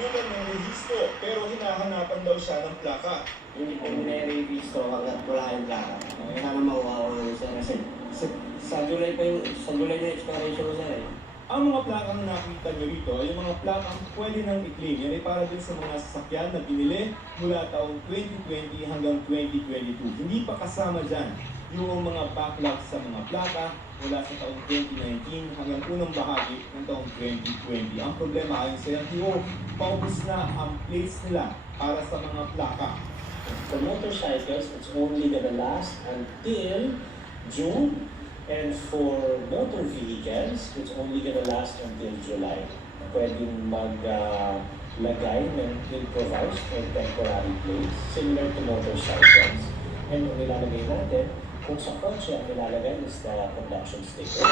bilang ng rehistro pero hinahanapan daw siya ng plaka. Hindi ko nire-revisto hanggat wala yung plaka. Sana makuha ko yun, sir. Kasi sa July na expiration ko, sir. Ang mga plakang nakita nyo rito ay yung mga plakang pwede nang i-claim. Yan ay para din sa mga sasakyan na binili mula taong 2020 hanggang 2022. Hindi pa kasama dyan yung mga backlog sa mga plaka mula sa taong 2019 hanggang unang bahagi ng taong 2020. Ang problema ayon sa LTO, paubos na ang plates nila para sa mga plaka. For motorcycles, it's only gonna last until June. And for motor vehicles, it's only gonna last until July. Pwedeng maglagay ng improvised or temporary plates, similar to motorcycles. And ang nilalagay natin, kung sa kotse ang nilalagay is the production sticker.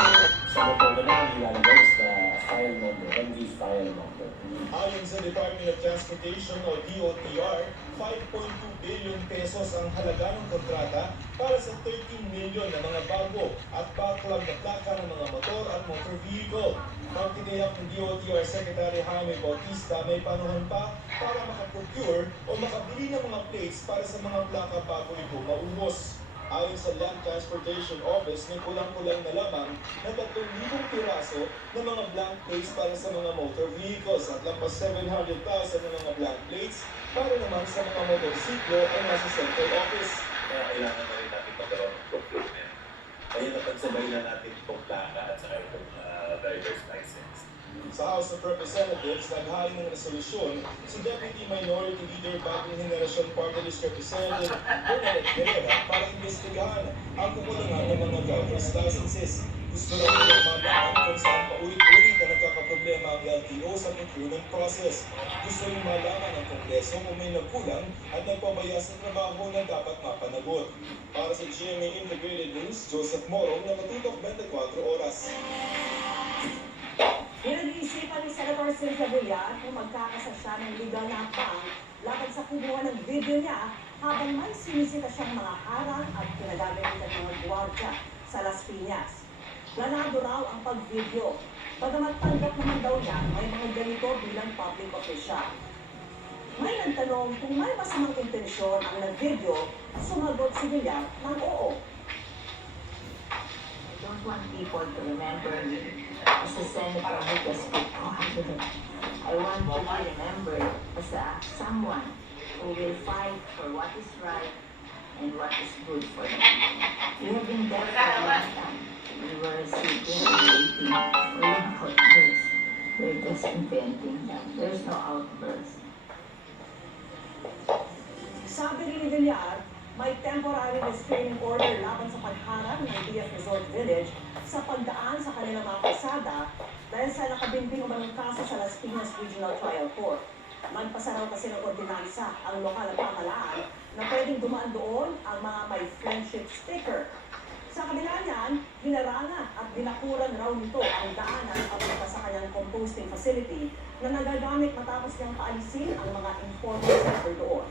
Sa motor naman ang nilalagay is the file number, MV file number. Ayon sa Department of Transportation o DOTR, 5.2 billion pesos ang halaga ng kontrata para sa 13 million na mga bago at backlog na plaka ng mga motor at motor vehicle. Ang tiniyak ng DOTR Secretary Jaime Bautista, may panahon pa para makaprocure o makabili ng mga plates para sa mga plaka bago ito maubos. Ayon sa Land Transportation Office, may kulang-kulang na lamang na 3,000 piraso ng mga blank plates para sa mga motor vehicles at lampas 700,000 ng mga blank plates para naman sa mga motorsiklo ay nasa central office. Kaya kailangan na rin natin magkaroon ng procurement. Kaya napagsabay na natin itong plaka at saka itong driver's license. Sa House of Representatives, naghain ng resolusyon si Deputy Minority Leader Bagong Henerasyon Party List Representative Bernadette Guerrera para imbestigahan ang kakulangan ng mga driver's licenses. Gusto lang nilang malaman kung saan paulit-ulit na nagkakaproblema ang LTO sa procurement process. Gusto rin malaman ng Kongreso kung may nagkulang at nagpabaya sa trabaho na dapat mapanagot. Para sa GMA Integrated News, Joseph Morong, nakatutok 24 oras. Pinag-iisipan ni Senator Cynthia Villar kung magkakasa siya ng legal na pang laban sa kubuhan ng video niya habang may sinisita siyang mga harang at pinagagalitan ng mga gwardiya sa Las Piñas. Planado raw ang pag-video. Bagamat tanggap naman daw niya may mga ganito bilang public official. May nagtanong kung may masamang intensyon ang nag-video, sumagot si Villar ng oo. I don't want people to remember me as a senator who just speak confident. I want to be remembered as someone who will fight for what is right and what is good for the people. We have been there for a long time. We were seeking and waiting for an outburst. They're just inventing them. There's no outburst. Sabi rin ni Villar, may temporary restraining order laban sa pagharang ng DF Resort Village sa pagdaan sa kanilang mga kalsada dahil sa nakabinbing umanong kaso sa Las Piñas Regional Trial Court. Magpasaraw kasi ng ordinansa ang lokal na pamahalaan na pwedeng dumaan doon ang mga may friendship sticker. Sa kabila niyan, hinarana at dinakuran raw nito ang daanan papunta sa kanyang composting facility na nagagamit matapos niyang paalisin ang mga informal settler doon.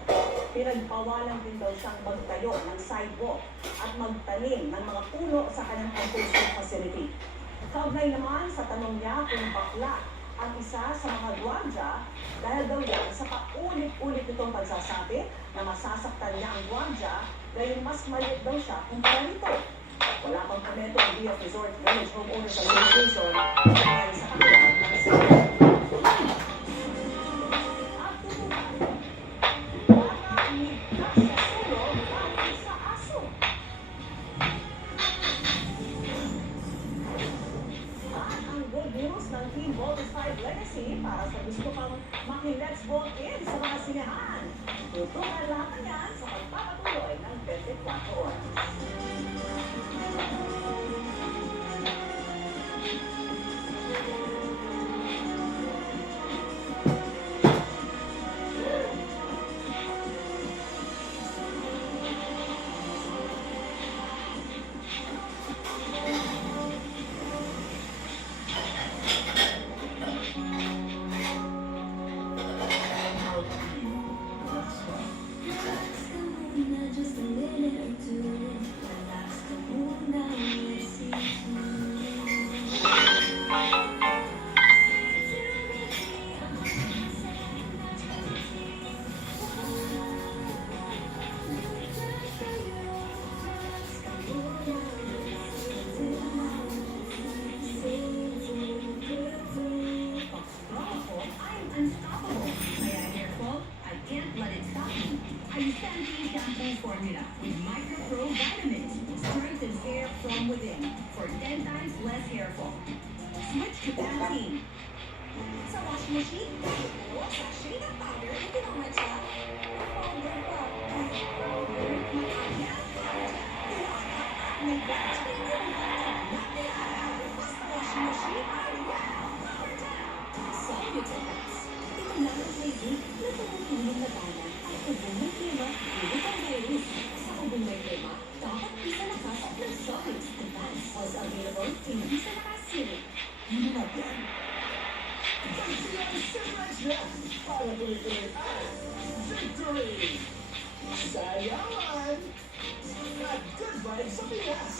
Pinagpawalan din daw siyang magtayo ng sidewalk at magtanim ng mga puno sa kanyang composting facility. Kaugnay naman sa tanong niya kung bakla ang isa sa mga gwardiya dahil daw yan sa paulit-ulit nitong pagsasabi na masasaktan niya ang gwardiya dahil mas maliit daw siya kumpara nito. Wala pang komento ang DF Resort Village Homeowners Association dahil sa kanila ng sila. At tutunan, baka ligtas sa sulong dahil sa aso. At ang good news ng Team Voltes 5 Legacy para sa gusto pang maki-let's vote in sa mga sinehan. Tutunan lahat yan sa pagpapatuloy ng 24 oras. Just a minute or two, relax the moon down. unstoppable. Kaya hair fall, I can't let it stop me. I'm Pantene Shampoo Formula with Micro Pro Vitamins. Strengthens hair from within for 10 times less hair fall. Switch to Pantene. Sa washing machine, o sa shade ng powder na ginamit siya. Powder pa. Powder. May may batch na yung basta washing machine. Solid effects. Ito lang ang may zinc na tumutulong na gana at ubong may klima, ulit ang virus. Sa ubong may klima, dapat isa lakas ng solid advance. Was available in isa lakas syrup. Hindi na yan. Para tuloy-tuloy ay victory! Sayaman! At good vibes sa Pinas!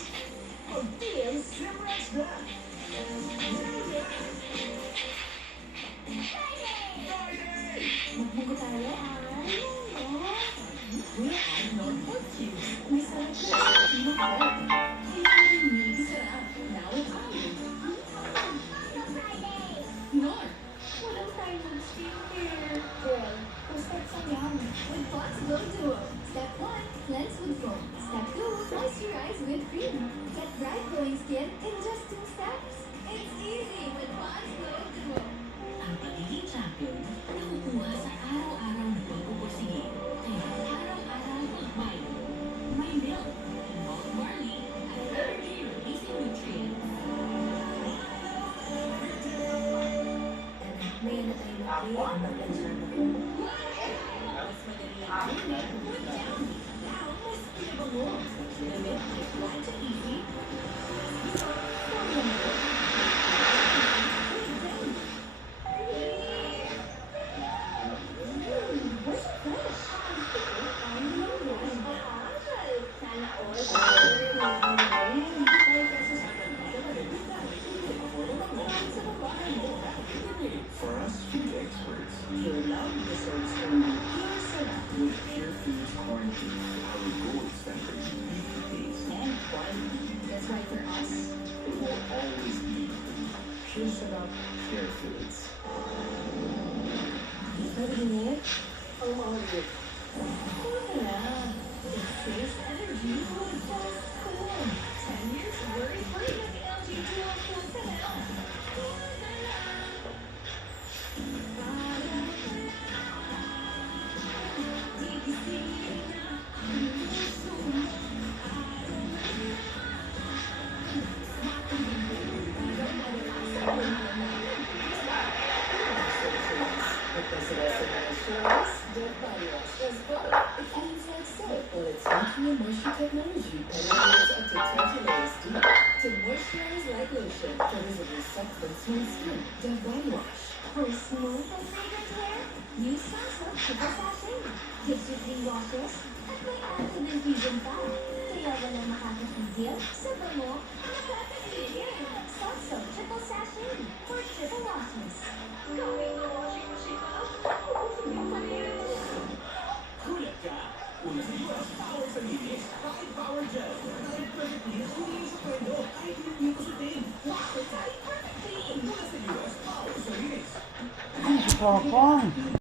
Mag-PM Simrex na! Friday! Magmugo tayo, We add non-pork cubes. May sarap na sa hindi sarap. Now it's on. Nor. walang time mag-skincare. Girl, gusto sa yan. With Pond's Glow Duo. Step 1, cleanse with foam. Step 2, moisturize with cream. Get bright glowing skin in just 2 steps. It's easy with Pond's Glow Duo. Ang pagiging champion, nakukuha sa araw-araw na pagpupursige. Kaya araw-araw may milk, malt barley, at energy-releasing nutrients. May ano tayo mag-create ang mag-answer na ko. Mas madali ang create with Downy. Now, mas pinabango. Gamit ay light and easy. Formula mo. Where's your fresh? Ang lang sana all. For us food experts, Your love deserves only pure sarap with Pure Foods corn beef, our gold standard beef taste and quality. That's right for us. it will always be Pure sarap. Pure Foods. Narinig? Ang mahal mo. Cool ka na. It saves energy with Pond's Cool. 10 years worry-free with LG Duo Cool ka na. Cool ka na. Because it also moisturize, their body wash as well. It feels like soap, but it's Nutrient Moisture Technology penetrates up to 20 layers deep to moisturize like lotion for visibly soft and smooth skin. Their body wash. For smooth and fragrant hair, use Sunsilk Triple Sachet. Gives you 3 washes at may active infusion pa. Kaya wala makakapigil sa bango na nakakapigil. Sunsilk Triple Sachet for triple washes. Gawin mo washing machine ka? Ubusog yung panis. Kulat ka? Una sa US, power sa linis, kahit power gel. Kahit perfect linis, hindi sa kwento, kahit hindi ko sutin. Kahit perfect clean. Una sa US, power sa linis. Ay, sopong.